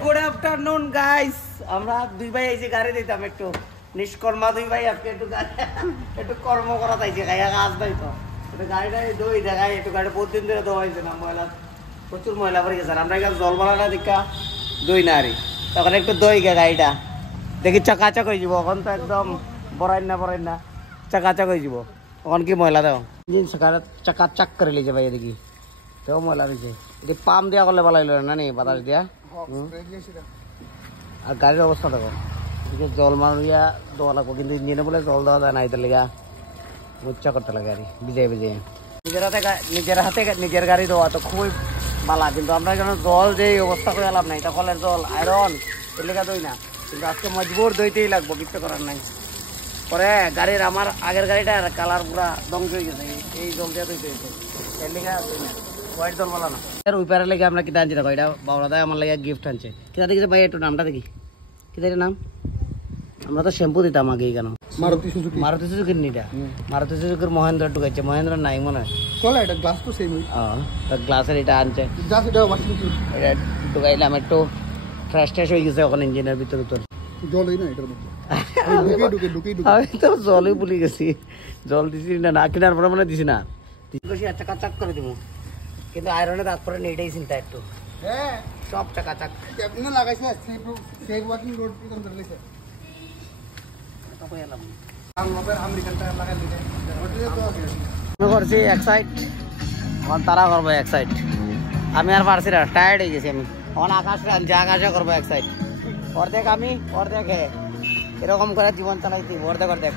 Good afternoon guys. আমরা দুই ভাই আইছি গাড়ি দিতাম একটু নিষ্কর্মা দুই ভাই আজকে একটু কর্ম করা চাইছে গাইয়া কাজ নাই তো একটু গাড়িটা দই দেখাই একটু গাড়ি প্রতিদিন ধরে দোয়াইছে না ময়লা প্রচুর ময়লা পড়ে গেছে আমরা এখানে জল বালা দেখা দই না আরি তখন একটু দই গে গাড়িটা দেখি চাকাচাক হয়ে যাব এখন তো একদম বড়াই না চাকাচাক হয়ে যাব এখন কি ময়লা দাও জিনিস চাকাচাক করে লিজে ভাই দেখি তো ময়লা রয়েছে এটি পাম্প দিয়া করলে ভালো হইল না নি বাতাস দিয়া আর গাড়ির অবস্থা দেখো এদিকে জল মারিয়া দেওয়া লাগবো কিন্তু ইঞ্জিনে বলে জল দেওয়া যায় না এটার লেগা বুচ্চা করতে লাগে গাড়ি ভিজে নিজের গাড়ি দেওয়া তো খুবই ভালো কিন্তু আমরা এখানে জল যে অবস্থা করে লাভ নাই এটা কলের জল আয়রন এর লেগা দই না কিন্তু আজকে মজবুর দইতেই লাগবো কিছু করার নাই পরে গাড়ির আমার আগের গাড়িটার কালার পুরা ধ্বংস হয়ে গেছে এই জল দিয়ে দইতে হয়েছে এর লেগা দই না হোয়াইট জল বলা না ওই পারের লেগে আমরা কিতা আনছি দেখো এটা বাবলা দায় আমার লাগে গিফট আনছে কিতা দেখি ভাই একটু নামটা দেখি কিতা এর নাম আমরা তো শ্যাম্পু দিতাম আগে কেন মারুতি সুজুকির নিটা মারুতি সুজুকির মহেন্দ্র ঢুকাইছে মহেন্দ্র নাই মনে হয় চলে এটা গ্লাস তো সেম গ্লাসের এটা আনছে গ্লাস এটা ওয়াশিং এটা ঢুকাইলাম একটু ফ্রেশ হয়ে গেছে ওখানে ইঞ্জিনের ভিতরে তোর জলই না এটার মধ্যে আমি তো জলই ভুলে গেছি জল দিছি না কিনার পরে মনে দিছি না চাকাচাক করে দিব কিন্তু আয়রনে দাগ পরে এটাই চিন্তা একটু হ্যাঁ সব চাকাচাক কেমনে লাগাইছে সেভ ওয়াকিং রোড কি কোন দিছে করছি এক সাইড এখন তারা করবো এক সাইড আমি আর পারছি না টায়ার্ড হয়ে গেছি আমি এখন আকাশে করবো এক সাইড অর্ধেক আমি অর্ধেক এরকম করে জীবন চালাইছি অর্ধেক